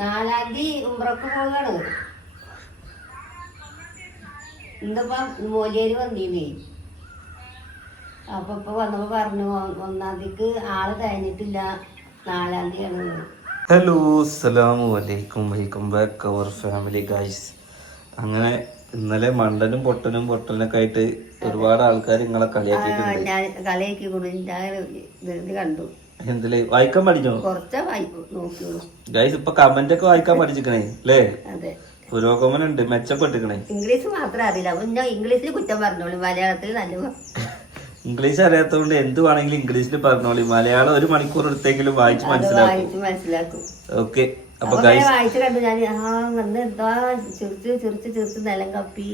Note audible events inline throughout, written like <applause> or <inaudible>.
നാലാം തീയതി ഉമ്രക്ക് പോകാണ്. എന്തപ്പം മോലിയേര് വന്നീന്നേ അപ്പൊ ഇപ്പൊ വന്നപ്പോ പറഞ്ഞു ഒന്നാം തീയതിക്ക് ആൾ കഴിഞ്ഞിട്ടില്ല. നാലാം തീയതിയാണ് ഹലോ അസ്സലാമു അലൈക്കും. Welcome back our family guys അങ്ങനെ ഇന്നലെ മണ്ടനും പൊട്ടനും പൊട്ടനൊക്കെ ആയിട്ട് ഒരുപാട് ആൾക്കാർ നിങ്ങളെ കളിയാക്കിയിട്ടുണ്ട്. കളിയാക്കി ഇത് കണ്ടു. എന്തിൽ? വായിക്കാൻ പഠിച്ചോ? ഗൈസ് ഇപ്പൊ കമന്റ് ഒക്കെ വായിക്കാൻ പഠിച്ചിക്കണേ അല്ലേ പുരോഗമനം ഉണ്ട് മെച്ചപ്പെട്ടിക്കണേ. ഇംഗ്ലീഷ് മാത്രം അറിയില്ല. ഇംഗ്ലീഷിൽ കുറ്റം പറഞ്ഞോളൂ മലയാളത്തിൽ നല്ല ഇംഗ്ലീഷ് അറിയാത്തതുകൊണ്ട് എന്ത് വേണമെങ്കിലും ഇംഗ്ലീഷിൽ പറഞ്ഞോളി. മലയാളം ഒരു മണിക്കൂർ എടുത്തെങ്കിലും വായിച്ച് മനസ്സിലാക്കും. ഓക്കെ അപ്പൊ വായിച്ചു കണ്ടു ഞാൻ ആ ചെറുത്ത് ചെറുത്ത് ചിരിച്ച് ചിരിച്ച് ചിരിച്ച് നിലം കപ്പി.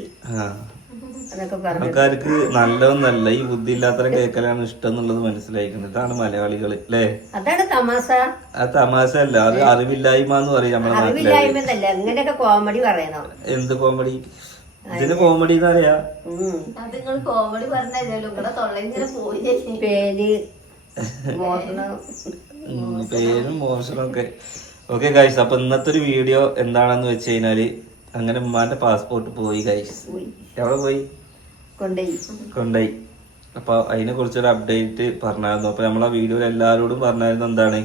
ആൾക്കാർക്ക് നല്ലതൊന്നല്ല ഈ ബുദ്ധി ഇല്ലാത്തരം കേൾക്കലാണ് ഇഷ്ടം എന്നുള്ളത് മനസ്സിലായിക്കുന്നത്. ഇതാണ് മലയാളികൾ അല്ലേ? അതാണ് തമാശ. ആ തമാശ അല്ല അത് അറിവില്ലായ്മ എന്ന് പറയും നമ്മുടെ നാട്ടിലെ. അറിവില്ലായ്മന്നല്ല ഇങ്ങനെയൊക്കെ കോമഡി പറയണോ. എന്ത് കോമഡി? ഇതിന് കോമഡി എന്ന് പറയാ? അത് നിങ്ങൾ കോമഡി പറഞ്ഞല്ലോ പേര് <laughs> പേരും മോഷണൊക്കെ. ഓക്കെ ഗൈസ് അപ്പൊ ഇന്നത്തെ ഒരു വീഡിയോ എന്താണെന്ന് വെച്ച് കഴിഞ്ഞാൽ അങ്ങനെ ഉമ്മാന്റെ പാസ്പോർട്ട് പോയി ഗൈസ്. എവിടെ പോയി? കൊണ്ടുപോയി അപ്പൊ അതിനെ കുറിച്ചൊരു അപ്ഡേറ്റ് പറഞ്ഞായിരുന്നു. അപ്പൊ നമ്മളെ വീഡിയോയിൽ എല്ലാരോടും പറഞ്ഞായിരുന്നു എന്താണ്?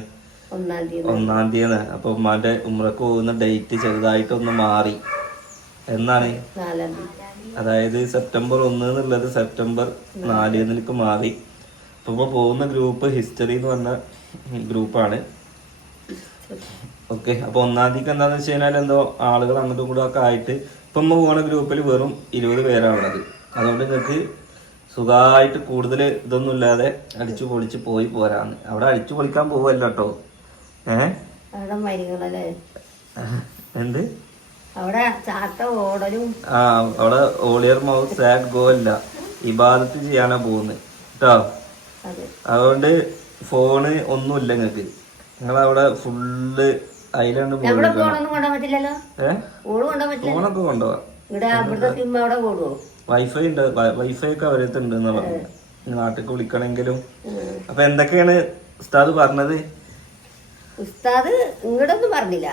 ഒന്നാം തീയതി. അപ്പൊ ഉമ്മാന്റെ ഉമ്രക്ക് പോകുന്ന ഡേറ്റ് ചെറുതായിട്ടൊന്ന് മാറി. എന്നാണ്? അതായത് സെപ്റ്റംബർ ഒന്ന് എന്നുള്ളത് സെപ്റ്റംബർ നാല് എന്നിലേക്ക് മാറി. അപ്പൊ പോകുന്ന ഗ്രൂപ്പ് ഹിസ്റ്ററി എന്ന് പറഞ്ഞ ഗ്രൂപ്പാണ് ഓക്കെ അപ്പൊ ഒന്നാം തീയതി എന്താന്ന് വെച്ച് കഴിഞ്ഞാൽ എന്തോ ആളുകൾ അങ്ങോട്ടും ഇങ്ങോട്ടും ഒക്കെ ആയിട്ട് ഇപ്പൊ നമ്മൾ പോണ ഗ്രൂപ്പിൽ വെറും ഇരുപത് പേരാണുള്ളത് അതുകൊണ്ട് നിങ്ങൾക്ക് സുഖമായിട്ട് കൂടുതൽ ഇതൊന്നും ഇല്ലാതെ അടിച്ചു പൊളിച്ച് പോയി പോരാന്ന്. അവിടെ അടിച്ചു പൊളിക്കാൻ പോവല്ലോ കേട്ടോ ഏഹ് എന്ത്? അവിടെ ചാട്ട ഓടലും. ആ അവിടെ ഓളിയർ മൗത്ത് സാഡ് ഗോ അല്ല. ഇബാദത്ത് ചെയ്യാനാ പോകുന്നത് കേട്ടോ അതെ. അതുകൊണ്ട് ഫോണ് ഒന്നുമില്ല നിങ്ങൾക്ക് നിങ്ങളവിടെ ഫുള്ള് അതിലാണ് ഫോണൊക്കെ കൊണ്ടുപോവാ വൈഫൈ ഉണ്ട്. വൈഫൈ ഒക്കെ അവരത്ത് ഉണ്ട് എന്ന് പറഞ്ഞു നാട്ടിൽ വിളിക്കണമെങ്കിലും അപ്പൊ എന്തൊക്കെയാണ് ഉസ്താദ് പറഞ്ഞത്? ഉസ്താദ് ഇങ്ങോട്ടൊന്നും പറഞ്ഞില്ല.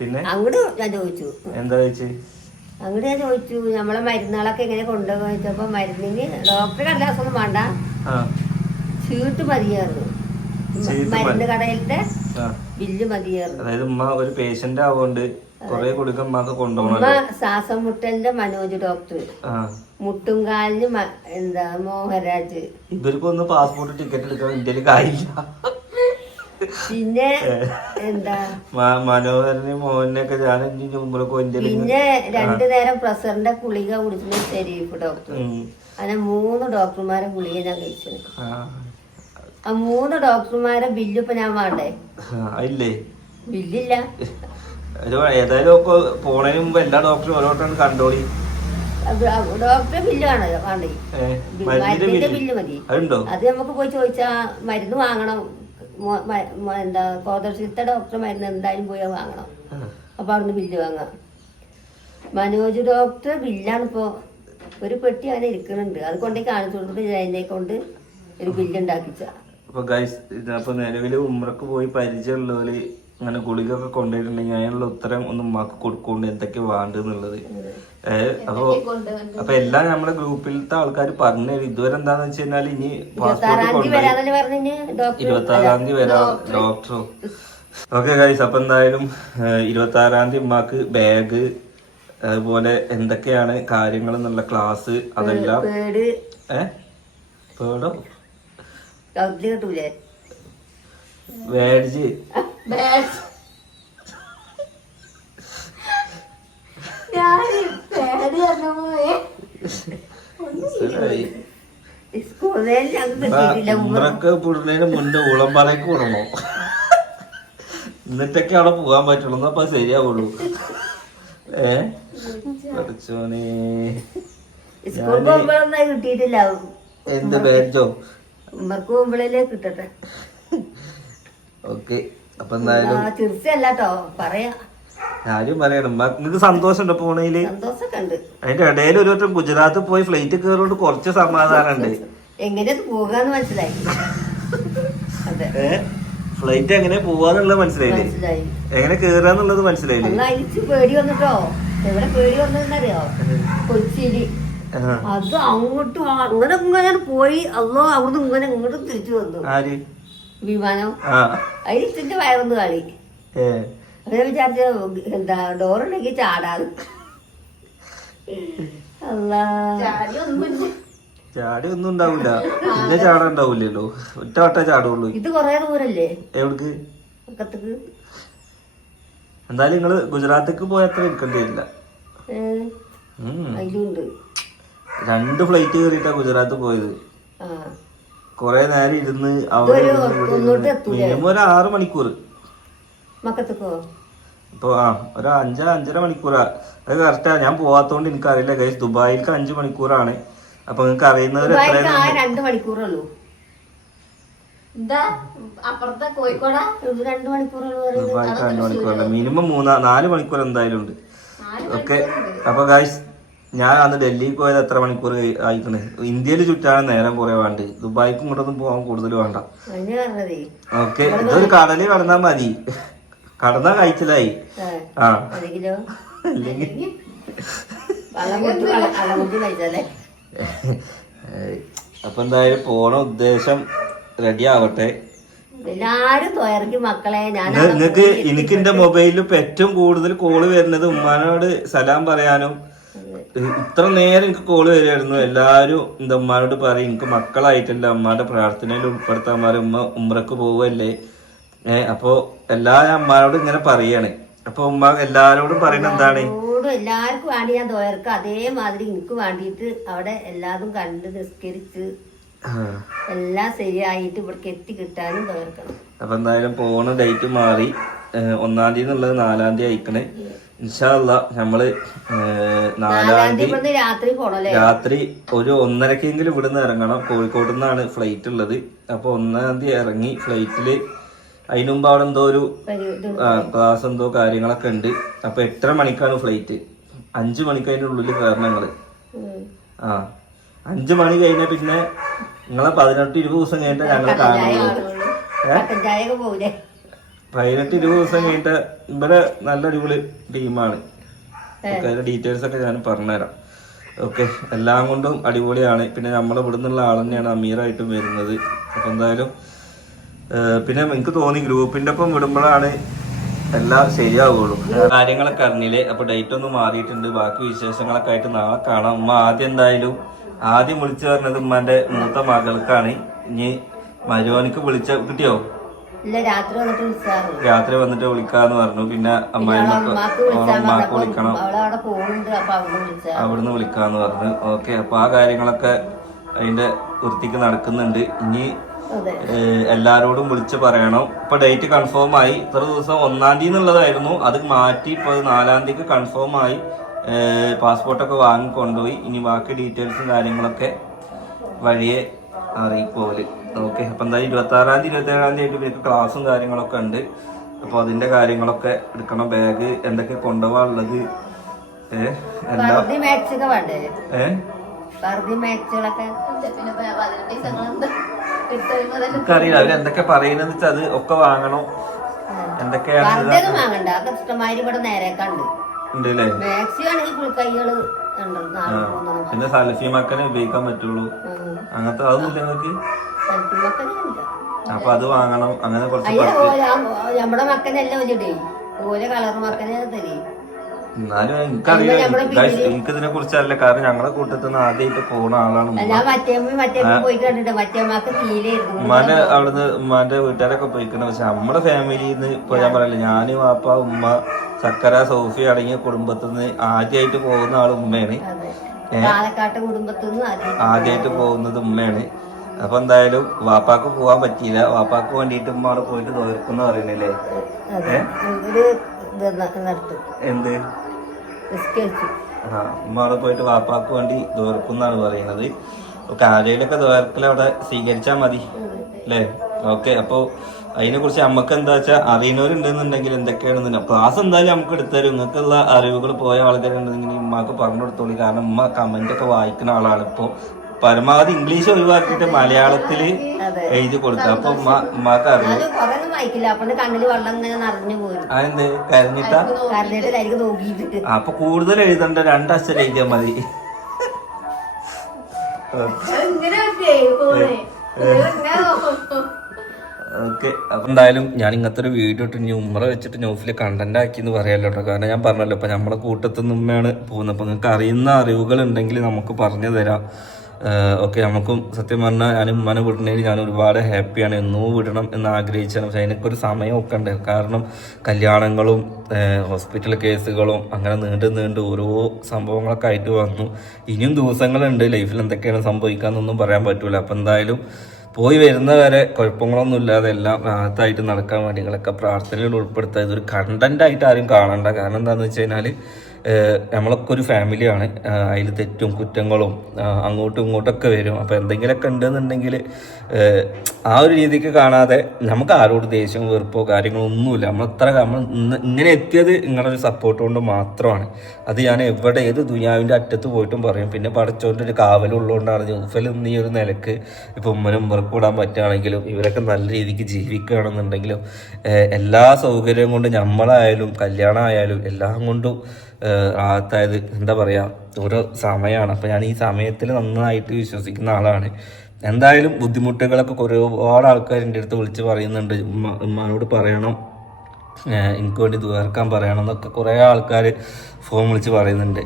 പിന്നെ? അങ്ങോട്ട് ഞാൻ ചോദിച്ചു. എന്താ ചോദിച്ചു? അങ്ങോട്ട് ഞാൻ ചോദിച്ചു. നമ്മളെ മരുന്നുകളൊക്കെ എങ്ങനെ കൊണ്ടുപോയി വെച്ചപ്പോ മരുന്നിന് ഡോക്ടറെ അല്ലാസൊന്നും വേണ്ട. ചീട്ട് മതിയായിരുന്നു. മരുന്ന് കടയിലത്തെ ബില്ല് മതിയായിരുന്നു അതായത് ഉമ്മ ഒരു പേഷ്യന്റ് ആവുകൊണ്ട് കൊറേ കൊടുക്കാൻ ഉമ്മക്ക് കൊണ്ടുപോകണം ശ്വാസം മുട്ടലിന്റെ മനോജ് ഡോക്ടർ മുട്ടുംകാലിന് എന്താ മോഹൻരാജ് ഇവർക്കൊന്ന് പാസ്പോർട്ട് ടിക്കറ്റ് എടുക്കാൻ ഇന്ത്യയിൽ കാര്യമില്ല. പിന്നെ എന്താ? മനോഹരനെ മോഹനൊക്കെ ഞാൻ പിന്നെ രണ്ടു നേരം പ്രസറിന്റെ ഗുളിക കുടിക്കുന്ന ശരീഫ് ഡോക്ടർ അങ്ങനെ മൂന്ന് ഡോക്ടർമാരെ ഗുളിക ഞാൻ കഴിച്ചു. ആ മൂന്ന് ഡോക്ടർമാരെ ബില്ല് ഇപ്പൊ ഞാൻ വേണ്ടേ? ഇല്ലേ ബില്ലില്ല. ഏതായാലും ഒക്കെ പോണതിന് മുമ്പ് എല്ലാ ഡോക്ടറും ഓരോരുത്തരും കണ്ടോളി. ഡോക്ടറെ ബില്ലാണ് വേണ്ടേ. മരുന്നിന്റെ ബില്ല്. മതി. അത് നമുക്ക് പോയി ചോദിച്ചാ മരുന്ന് വാങ്ങണം. എന്താ കോതർശിലത്തെ ഡോക്ടർ മരുന്ന് എന്തായാലും പോയി വാങ്ങണം. അപ്പൊ അവിടുന്ന് ബില്ല് വാങ്ങാം. മനോജ് ഡോക്ടർ ബില്ലാണ് ഇപ്പോ. ഒരു പെട്ടി അങ്ങനെ ഇരിക്കുന്നുണ്ട്. അത് കൊണ്ടേ കാണിച്ചു കൊടുത്തിട്ട് അതിനെ കൊണ്ട് ഒരു ബില്ല് ഉണ്ടാക്കിച്ച അപ്പൊ ഗൈസ് ഇതിനപ്പോ നിലവിൽ ഉമ്രക്ക് പോയി പരിചയമുള്ളവർ അങ്ങനെ ഗുളികൊക്കെ കൊണ്ടുപോയിട്ടുണ്ടെങ്കിൽ അതിനുള്ള ഉത്തരം ഒന്ന് ഉമ്മാക്ക് കൊടുക്കൊണ്ട് എന്തൊക്കെ വേണ്ടെന്നുള്ളത് ഏഹ് അപ്പൊ അപ്പൊ എല്ലാം നമ്മുടെ ഗ്രൂപ്പിലത്തെ ആൾക്കാർ പറഞ്ഞു തരും. ഇതുവരെ എന്താന്ന് വെച്ച് കഴിഞ്ഞാൽ ഇനി പാസ്പോർട്ട് കൊണ്ടുപോയി ഇരുപത്തി ആറാം തീയതി വരാം ഡോക്ടറോ ഓക്കെ ഗൈസ് അപ്പൊ എന്തായാലും ഇരുപത്തി ആറാം തീയതി ഉമ്മാക്ക് ബാഗ് അതുപോലെ എന്തൊക്കെയാണ് കാര്യങ്ങൾ എന്നുള്ള ക്ലാസ് അതെല്ലാം ഏഹ് പേടോ? കൗത്തിൽ കിട്ടൂലേ? ഞാൻ പേടി പോയേ. ഉമ്രക്ക് മുന്നേ ഉളമ്പറയ്ക്ക് വിടണോ എന്നിട്ടൊക്കെ അവിടെ പോകാൻ പറ്റുള്ളൂ. എന്നാ അപ്പൊ ശരിയാവുള്ളൂ. ഏ? പഠിച്ചോനെ. എന്ത് ബാജോ ഉമ്മർക്ക് പോകുമ്പോഴല്ലേ കിട്ടട്ടെ. ഓക്കെ അപ്പൊ എന്തായാലും തീർച്ചയല്ല കേട്ടോ പറയാ. ആരും പറയണം. നിങ്ങൾക്ക് സന്തോഷമുണ്ടോ പോണേൽ? സന്തോഷമൊക്കെ ഉണ്ട് അതിന്റെ ഇടയിൽ ഒരു വട്ടം ഗുജറാത്ത് പോയി ഫ്ലൈറ്റ് കയറുകൊണ്ട് കുറച്ച് സമാധാനം ഉണ്ട് എങ്ങനെ പോകാന്ന് മനസ്സിലായി? ഫ്ലൈറ്റ് എങ്ങനെ പോവാന്നുള്ളത് മനസ്സിലായില്ലേ? മനസ്സിലായി. എങ്ങനെ കേറാന്നുള്ളത് മനസ്സിലായില്ലേ? പേടി വന്നിട്ടോ. എവിടെ പേടി വന്നതെന്നറിയോ? കൊച്ചിയിൽ. അത് അങ്ങോട്ടും അങ്ങനെ ഇങ്ങനെ പോയി. അല്ലോ അവിടുന്ന് ഇങ്ങനെ ഇങ്ങോട്ടും തിരിച്ചു വന്നു. ആര്? വിമാനം. ആ. അതിൽ ഇതിന്റെ വയറൊന്ന് കളി അങ്ങനെ വിചാരിച്ച എന്താ ഡോറുണ്ടെങ്കിൽ ചാടാറ് ചാടി ചാടി ഒന്നും ഉണ്ടാവില്ല പിന്നെ ചാടാൻ ഉണ്ടാവില്ലല്ലോ ഒറ്റ വട്ടേ ചാടുള്ളൂ. ഇത് കൊറേ ദൂരല്ലേ? എവിടേക്ക്? എന്തായാലും നിങ്ങൾ ഗുജറാത്തേക്ക് പോയ അത്ര ഇരിക്കേണ്ടി വരില്ല. ഉം. അതിലുണ്ട്. രണ്ട് ഫ്ലൈറ്റ് കയറിയിട്ടാ ഗുജറാത്ത് പോയത്. കൊറേ നേരം ഇരുന്ന് അവിടെ? മിനിമം ഒരു ആറ് മണിക്കൂർ ഇപ്പൊ ആ ഒരു അഞ്ച അഞ്ചര മണിക്കൂറാ. അത് കറക്റ്റാ ഞാൻ പോവാത്തോണ്ട് എനിക്ക് അറിയില്ല ഗൈസ് ദുബായിക്ക് അഞ്ചു മണിക്കൂറാണ്. അപ്പൊ നിങ്ങൾക്ക് അറിയുന്നവർ രണ്ട് മണിക്കൂറുള്ളൂ. രണ്ട് മണിക്കൂറല്ല. മിനിമം മൂന്നാ നാല് മണിക്കൂർ എന്തായാലും ഉണ്ട്. ഓക്കെ അപ്പൊ ഗൈസ് ഞാൻ അന്ന് ഡൽഹിക്ക് പോയത് എത്ര മണിക്കൂർ ആയിട്ടുണ്ട് ഇന്ത്യയിൽ ചുറ്റാണ് നേരം കുറെ വേണ്ട. ദുബായിക്കും ഇങ്ങോട്ടൊന്നും പോകാൻ കൂടുതൽ വേണ്ട. ഓക്കെ. ഇതൊരു കടലിൽ കടന്നാ മതി. കടന്നാ കഴിച്ചിലായി. ആ, അല്ലെങ്കിൽ <laughs> അപ്പൊ എന്തായാലും പോണ ഉദ്ദേശം റെഡി ആവട്ടെ. എല്ലാരും തുയർക്കി മക്കളെ. ഞാൻ നിങ്ങക്ക് എനിക്ക് എന്റെ മൊബൈലിൽ ഇപ്പൊ ഏറ്റവും കൂടുതൽ കോൾ വരുന്നത് ഉമ്മാനോട് സലാം പറയാനും ഇത്ര നേരം എനിക്ക് കോൾ വരികയായിരുന്നു എല്ലാവരും എന്താ ഉമ്മാനോട് പറയും എനിക്ക് മക്കളായിട്ടില്ല ഉമ്മാന്റെ പ്രാർത്ഥനയിൽ ഉൾപ്പെടുത്താൻ മാറി ഉമ്മ ഉമ്രക്ക് പോവല്ലേ? ഏഹ് അപ്പൊ എല്ലാ അമ്മാനോടും ഇങ്ങനെ പറയാണ്. അപ്പൊ ഉമ്മ എല്ലാരോടും പറയുന്നത് എന്താണ്? ഓടും എല്ലാവർക്കും വേണ്ടി ഞാൻ തോയർക്ക് അതേമാതിരി എനിക്ക് വേണ്ടിയിട്ട് അവിടെ എല്ലാതും കണ്ട് നിസ്കരിച്ച്. എല്ലാം ശരിയായിട്ട് ഇവിടേക്ക് എത്തി കിട്ടാനും തോർക്കണം അപ്പൊ എന്തായാലും പോണ ഡേറ്റ് മാറി. ഒന്നാം തീയതി എന്നുള്ളത് നാലാം തീയതി അയക്കണേ ഇൻഷാല്ല നമ്മൾ ഏഹ് നാലാം തീയതി രാത്രി രാത്രി ഒരു ഒന്നരക്കെങ്കിലും ഇവിടുന്ന് ഇറങ്ങണം. കോഴിക്കോട് നിന്നാണ് ഫ്ലൈറ്റ് ഉള്ളത്. അപ്പൊ ഒന്നാം തീയതി ഇറങ്ങി ഫ്ലൈറ്റിൽ അതിനു മുമ്പ് അവിടെ എന്തോ ഒരു ക്ലാസ് എന്തോ കാര്യങ്ങളൊക്കെ ഉണ്ട്. അപ്പൊ എട്ടര മണിക്കാണ് ഫ്ലൈറ്റ് അഞ്ചു മണിക്ക് അതിന്റെ ഉള്ളിൽ കയറണം നിങ്ങൾ ആ അഞ്ചു മണി കഴിഞ്ഞ പിന്നെ നിങ്ങളെ പതിനെട്ട് ഇരുപത് ദിവസം കഴിഞ്ഞിട്ട് ഞങ്ങളെ കാണുള്ളൂ. കട്ടൻ ചായ ഒക്കെ പോകൂലേ? പതിനെട്ട് ഇരുപത് ദിവസം കഴിഞ്ഞിട്ട് ഇവരെ നല്ല അടിപൊളി ടീമാണ്. ഓക്കെ അതിന്റെ ഡീറ്റെയിൽസ് ഒക്കെ ഞാൻ പറഞ്ഞുതരാം. ഓക്കെ എല്ലാം കൊണ്ടും അടിപൊളിയാണ്. പിന്നെ നമ്മളെ ഇവിടെ നിന്നുള്ള ആൾ തന്നെയാണ് അമീറായിട്ടും വരുന്നത്. അപ്പൊ എന്തായാലും പിന്നെ എനിക്ക് തോന്നി ഗ്രൂപ്പിന്റെ ഒപ്പം വിടുമ്പോഴാണ് എല്ലാം ശരിയാവുള്ളൂ. കാര്യങ്ങളൊക്കെ അറിഞ്ഞില്ലേ? അപ്പൊ ഡേറ്റ് ഒന്ന് മാറിയിട്ടുണ്ട്. ബാക്കി വിശേഷങ്ങളൊക്കെ ആയിട്ട് നാളെ കാണാം. ഉമ്മ ആദ്യം എന്തായാലും ആദ്യം വിളിച്ചു പറഞ്ഞത് ഉമ്മാന്റെ മൂത്ത മകൾക്കാണ്. ഇനി മരുവനിക്ക് വിളിച്ച കിട്ടിയോ? രാത്രി വന്നിട്ട് വിളിക്കാന്ന് പറഞ്ഞു. പിന്നെ അമ്മയ്ക്ക് ഉമ്മാക്ക് വിളിക്കണം. അവിടുന്ന് വിളിക്കാന്ന് പറഞ്ഞു. ഓക്കെ അപ്പൊ ആ കാര്യങ്ങളൊക്കെ അതിന്റെ വൃത്തിക്ക് നടക്കുന്നുണ്ട്. ഇനി എല്ലാരോടും വിളിച്ച് പറയണം. ഇപ്പൊ ഡേറ്റ് കൺഫേം ആയി. ഇത്ര ദിവസം ഒന്നാം തീയതി എന്നുള്ളതായിരുന്നു. അത് മാറ്റി ഇപ്പൊ നാലാം തീയതിക്ക് കൺഫേം ആയി. പാസ്പോർട്ടൊക്കെ വാങ്ങി കൊണ്ടുപോയി ഇനി ബാക്കി ഡീറ്റെയിൽസും കാര്യങ്ങളൊക്കെ വഴിയെ അറിയിപ്പോൽ ഓക്കെ അപ്പം എന്തായാലും ഇരുപത്തി ആറാം തീയതി ഇരുപത്തി ഏഴാം തീയതി ആയിട്ട് ഇവർക്ക് ക്ലാസ്സും കാര്യങ്ങളൊക്കെ ഉണ്ട്. അപ്പോൾ അതിന്റെ കാര്യങ്ങളൊക്കെ എടുക്കണം. ബാഗ് എന്തൊക്കെ കൊണ്ടുപോകാനുള്ളത്? ഏഹ് വേണ്ടേ? ഏഹ് എനിക്കറിയില്ല അവർ എന്തൊക്കെ പറയുന്നത് വെച്ചാൽ അത് ഒക്കെ വാങ്ങണം. എന്തൊക്കെയാണ് വാങ്ങണ്ട. അതൊക്കെ ഇവിടെ നേരെ നേരേക്കുണ്ട് ഉണ്ട്. അല്ലേ മാക്സി ആണെങ്കിൽ പുളിക്കൈകൾ പിന്നെ സൽഫി മക്കനെ ഉപയോഗിക്കാൻ പറ്റുള്ളൂ. അങ്ങനത്തെ അതൊന്നും നിങ്ങൾക്ക്? അപ്പൊ അത് വാങ്ങണം. അങ്ങനെ കുറച്ച് നമ്മുടെ മക്കനല്ല ഒലിടേ കളർ മക്കനെ തരി എന്നാലും എനിക്കറിയാം നമ്മുടെ Guys, എനിക്ക് ഇതിനെ കാരണം ഞങ്ങളെ കൂട്ടത്തിൽ നിന്ന് ആദ്യമായിട്ട് പോണ ആളാണ് ഉമ്മാന്റെ അവിടുന്ന് ഉമ്മാന്റെ വീട്ടുകാരൊക്കെ പോയിക്കണ. പക്ഷെ നമ്മുടെ ഫാമിലിയിൽ നിന്ന് ഇപ്പൊ ഞാൻ പറയില്ല ഞാൻ വാപ്പ ഉമ്മ ചക്കര സോഫി അടങ്ങിയ കുടുംബത്തിൽ നിന്ന് ആദ്യമായിട്ട് പോകുന്ന ആൾ ഉമ്മയാണ്. പാലക്കാട്ട് കുടുംബത്തിന്ന് ആദ്യം ആദ്യമായിട്ട് പോകുന്നത്. ഉമ്മയാണ്. അപ്പൊ എന്തായാലും വാപ്പാക്ക് പോവാൻ പറ്റിയില്ല. വാപ്പാക്ക് വേണ്ടിയിട്ട് ഉമ്മ അവിടെ പോയിട്ട് തോർക്കുന്ന പറയണല്ലേ അതെ. എന്ത്? നിസ്കരിച്ചു ആ ഉമ്മ പോയിട്ട് വാപ്പാക്ക് വേണ്ടി ദോർക്കുന്നാണ് പറയുന്നത്. കാര്യയിലൊക്കെ ദോർക്കൽ അവിടെ സ്വീകരിച്ചാൽ മതി. അല്ലേ? ഓക്കെ അപ്പോ അതിനെ കുറിച്ച് നമുക്ക് എന്താ വെച്ചാൽ അറിയുന്നവരുണ്ടെന്നുണ്ടെങ്കിൽ എന്തൊക്കെയാണെന്ന് ക്ലാസ് എന്തായാലും നമുക്ക് എടുത്തരും നിങ്ങൾക്കുള്ള അറിവുകൾ പോയ ആൾക്കാരുണ്ടെങ്കിൽ ഉമ്മക്ക് പറഞ്ഞു കൊടുത്തോളി കാരണം ഉമ്മ കമന്റ് ഒക്കെ വായിക്കുന്ന ആളാണ് ഇപ്പോൾ പരമാവധി ഇംഗ്ലീഷ് ഒഴിവാക്കിയിട്ട് മലയാളത്തിൽ അതെ. എഴുതി കൊടുക്കുക അപ്പൊ ഉമ്മ ഉമ്മാക്ക് അറിയാം. എന്നാലും വായിക്കില്ല. അപ്പൊ കണ്ണിൽ വെള്ളം നിറഞ്ഞു അതെന്ത്? കരഞ്ഞിട്ടാ? കരഞ്ഞിട്ട് നോക്കിയിട്ട്. അപ്പൊ കൂടുതൽ എഴുതണ്ട. രണ്ടക്ഷരം എഴുതിയാൽ മതി. ഓക്കെ. അപ്പൊ എന്തായാലും ഞാൻ ഇങ്ങനത്തെ ഒരു വീഡിയോ ഇട്ട് ഇനി ഉമ്മറ വെച്ചിട്ട് ന്യൂസിൽ കണ്ടന്റ് ആക്കി എന്ന് പറയാലോ കേട്ടോ കാരണം ഞാൻ പറഞ്ഞല്ലോ ഇപ്പൊ നമ്മളെ കൂട്ടത്തിൽ നിന്ന് ഉമ്മയാണ് പോകുന്നത്. അപ്പൊ നിങ്ങൾക്ക് അറിയുന്ന അറിവുകൾ ഉണ്ടെങ്കിൽ നമുക്ക് പറഞ്ഞു തരാം. ഓക്കെ നമുക്കും സത്യം പറഞ്ഞാൽ ഞാൻ ഉമ്മനെ വിടണേൽ ഞാൻ ഒരുപാട് ഹാപ്പിയാണ്. എന്നോ വിടണം എന്ന് ആഗ്രഹിച്ചാണ്. പക്ഷെ അതിനൊക്കെ ഒരു സമയമൊക്കെ ഉണ്ട്. കാരണം കല്യാണങ്ങളും ഹോസ്പിറ്റൽ കേസുകളും അങ്ങനെ നീണ്ട് നീണ്ട് ഓരോ സംഭവങ്ങളൊക്കെ ആയിട്ട് വന്നു. ഇനിയും ദിവസങ്ങളുണ്ട്. ലൈഫിൽ എന്തൊക്കെയാണ് സംഭവിക്കാന്നൊന്നും പറയാൻ പറ്റൂല. അപ്പം എന്തായാലും പോയി വരുന്ന വരെ കുഴപ്പങ്ങളൊന്നും ഇല്ലാതെ എല്ലാം റാഹത്തായിട്ട് നടക്കാൻ വേണ്ടി നിങ്ങളൊക്കെ പ്രാർത്ഥനയിൽ ഉൾപ്പെടുത്തുക ഇതൊരു കണ്ടന്റ് ആയിട്ട് ആരും കാണണ്ട. കാരണം എന്താണെന്ന് വെച്ച് കഴിഞ്ഞാൽ നമ്മളൊക്കെ ഒരു ഫാമിലിയാണ് അതിൽ തെറ്റും കുറ്റങ്ങളും അങ്ങോട്ടും ഇങ്ങോട്ടൊക്കെ വരും. അപ്പോൾ എന്തെങ്കിലുമൊക്കെ ഉണ്ടെന്നുണ്ടെങ്കിൽ ആ ഒരു രീതിക്ക് കാണാതെ നമുക്ക് ആരോട് ദേഷ്യം വെറുപ്പോ കാര്യങ്ങളോ ഒന്നുമില്ല. അത്ര നമ്മൾ ഇങ്ങനെ എത്തിയത് നിങ്ങളുടെ ഒരു സപ്പോർട്ട് കൊണ്ട് മാത്രമാണ്. അത് ഞാൻ എവിടെ ഏത് ദുനിയാവിന്റെ അറ്റത്ത് പോയിട്ടും പറയും. പിന്നെ പടച്ചോന്റെ ഒരു കാവലുള്ളതുകൊണ്ടാണ് ജോഫൽ ഈ ഒരു നിലയ്ക്ക് ഇപ്പോൾ ഉമ്മനും ഉമ്മർക്ക് വിടാൻ പറ്റുകയാണെങ്കിലും ഇവരൊക്കെ നല്ല രീതിക്ക് ജീവിക്കുകയാണെന്നുണ്ടെങ്കിലും എല്ലാ സൗകര്യവും കൊണ്ട് നമ്മളായാലും കല്യാണമായാലും എല്ലാം കൊണ്ടും അതായത് എന്താ പറയുക ഓരോ സമയമാണ് അപ്പോൾ ഞാൻ ഈ സമയത്തിൽ നന്നായിട്ട് വിശ്വസിക്കുന്ന ആളാണ്. എന്തായാലും ബുദ്ധിമുട്ടുകളൊക്കെ ഒരുപാട് ആൾക്കാർ എന്റെ അടുത്ത് വിളിച്ച് പറയുന്നുണ്ട്. ഉമ്മ ഉമ്മാനോട് പറയണം. എനിക്ക് വേണ്ടി തീർക്കാൻ പറയണം എന്നൊക്കെ കുറേ ആൾക്കാർ ഫോൺ വിളിച്ച് പറയുന്നുണ്ട്.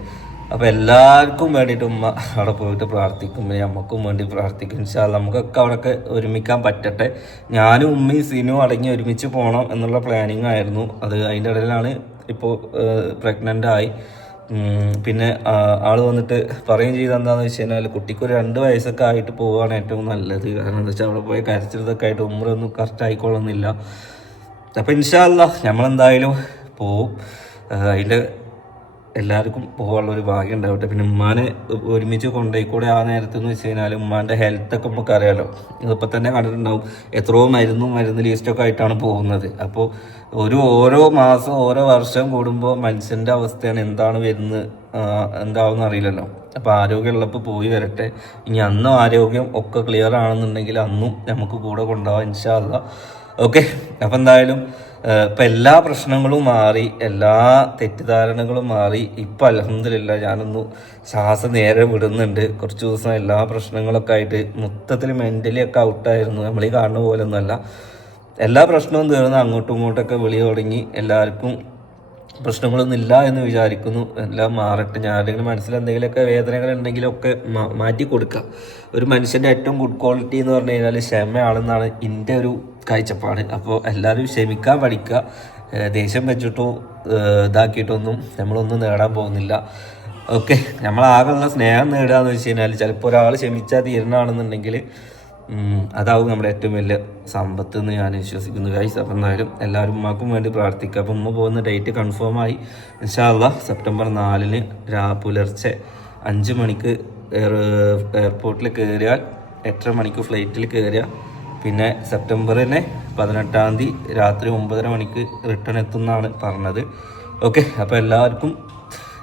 അപ്പോൾ എല്ലാവർക്കും വേണ്ടിയിട്ട് ഉമ്മ അവിടെ പോയിട്ട് പ്രാർത്ഥിക്കും. നമുക്കും വേണ്ടി പ്രാർത്ഥിക്കും. ശാല നമുക്കൊക്കെ അവിടെയൊക്കെ ഒരുമിക്കാൻ പറ്റട്ടെ. ഞാനും ഉമ്മയും സീനും അടങ്ങി ഒരുമിച്ച് പോകണം എന്നുള്ള പ്ലാനിങ് ആയിരുന്നു. അത് അതിന്റെ ഇടയിലാണ് ഇപ്പോൾ പ്രഗ്നന്റ് ആയി. പിന്നെ ആൾ വന്നിട്ട് പറയുകയും ചെയ്ത് എന്താണെന്ന് വെച്ച് കഴിഞ്ഞാൽ കുട്ടിക്ക് ഒരു രണ്ട് വയസ്സൊക്കെ ആയിട്ട് പോവുകയാണ് ഏറ്റവും നല്ലത്. കാരണം എന്താ വെച്ചാൽ അവിടെ പോയി കരച്ചിലൊക്കെ ആയിട്ട് ഉമ്മറൊന്നും കറക്റ്റ് ആയിക്കൊള്ളുന്നില്ല. അപ്പം ഇൻഷാല്ല നമ്മളെന്തായാലും പോവും. അതിന്റെ എല്ലാവർക്കും പോകാനുള്ള ഒരു ഭാഗ്യം ഉണ്ടാവട്ടെ. പിന്നെ ഉമ്മാനെ ഒരുമിച്ച് കൊണ്ടുപോയിക്കൂടെ ആ നേരത്തെ എന്ന് വെച്ച് കഴിഞ്ഞാൽ ഉമ്മാന്റെ ഹെൽത്തൊക്കെ നമുക്ക് അറിയാലോ. ഇതിപ്പോൾ തന്നെ കണ്ടിട്ടുണ്ടാവും. എത്രയോ മരുന്നും മരുന്ന് ലിസ്റ്റൊക്കെ ആയിട്ടാണ് പോകുന്നത്. അപ്പോൾ ഒരു ഓരോ മാസം ഓരോ വർഷം കൂടുമ്പോൾ മനുഷ്യന്റെ അവസ്ഥയാണ് എന്താണ് വരുന്നത് എന്താവും അറിയില്ലല്ലോ. അപ്പോൾ ആരോഗ്യമുള്ളപ്പോൾ പോയി വരട്ടെ. ഇനി അന്നും ആരോഗ്യം ഒക്കെ ക്ലിയർ ആണെന്നുണ്ടെങ്കിൽ അന്നും നമുക്ക് കൂടെ കൊണ്ടുപോകാം ഇൻഷാല്ല ഓക്കെ അപ്പോൾ എന്തായാലും ഇപ്പം എല്ലാ പ്രശ്നങ്ങളും മാറി എല്ലാ തെറ്റിദ്ധാരണകളും മാറി. ഇപ്പം അലഹമില്ല ഞാനൊന്ന് ശ്വാസം നേരെ വിടുന്നുണ്ട്. കുറച്ച് ദിവസം എല്ലാ പ്രശ്നങ്ങളൊക്കെ ആയിട്ട് മൊത്തത്തിൽ മെന്റലി ഒക്കെ ഔട്ടായിരുന്നു നമ്മൾ ഈ കാണുന്ന പോലെ ഒന്നുമല്ല എല്ലാ പ്രശ്നവും തീർന്ന് അങ്ങോട്ടും ഇങ്ങോട്ടൊക്കെ വിളി തുടങ്ങി. എല്ലാവർക്കും പ്രശ്നങ്ങളൊന്നും ഇല്ല എന്ന് വിചാരിക്കുന്നു. എല്ലാം മാറട്ടെ. ഞാൻ ആരെങ്കിലും മനസ്സിൽ എന്തെങ്കിലുമൊക്കെ വേദനകൾ ഉണ്ടെങ്കിലൊക്കെ മാറ്റി കൊടുക്കുക ഒരു മനുഷ്യന്റെ ഏറ്റവും ഗുഡ് ക്വാളിറ്റി എന്ന് പറഞ്ഞു കഴിഞ്ഞാൽ ക്ഷമയാണെന്നാണ് എന്റെ ഒരു കാഴ്ചപ്പാട്. അപ്പോൾ എല്ലാവരും ക്ഷമിക്കാൻ പഠിക്കുക ദേഷ്യം വെച്ചിട്ടോ ഇതാക്കിയിട്ടൊന്നും നമ്മളൊന്നും നേടാൻ പോകുന്നില്ല. ഓക്കെ. നമ്മളാകെയുള്ള സ്നേഹം നേടുക എന്ന് വെച്ച് കഴിഞ്ഞാൽ ചിലപ്പോൾ ഒരാൾ ക്ഷമിച്ചാൽ തീരണമാണെന്നുണ്ടെങ്കിൽ അതാവും നമ്മുടെ ഏറ്റവും വലിയ സമ്പത്ത് എന്ന് ഞാൻ വിശ്വസിക്കുന്നു ഗൈസ് അപ്പം എന്തായാലും എല്ലാവരും ഉമ്മാക്കും വേണ്ടി പ്രാർത്ഥിക്കുക. അപ്പം ഉമ്മ പോകുന്ന ഡേറ്റ് കൺഫേം ആയി. ഇൻഷാല്ല സെപ്റ്റംബർ നാലിന് രാ പുലർച്ചെ അഞ്ച് മണിക്ക് എയർപോർട്ടിൽ കയറിയാൽ എട്ടര മണിക്ക് ഫ്ലൈറ്റിൽ കയറിയാൽ പിന്നെ സെപ്റ്റംബറിന് പതിനെട്ടാം തീയതി രാത്രി ഒമ്പതര മണിക്ക് റിട്ടേൺ എത്തുമെന്നാണ് പറഞ്ഞത്. ഓക്കെ അപ്പോൾ എല്ലാവർക്കും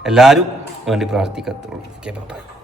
എല്ലാവരും വേണ്ടി പ്രാർത്ഥിക്കത്തുള്ളൂ ഓക്കെ ബൈ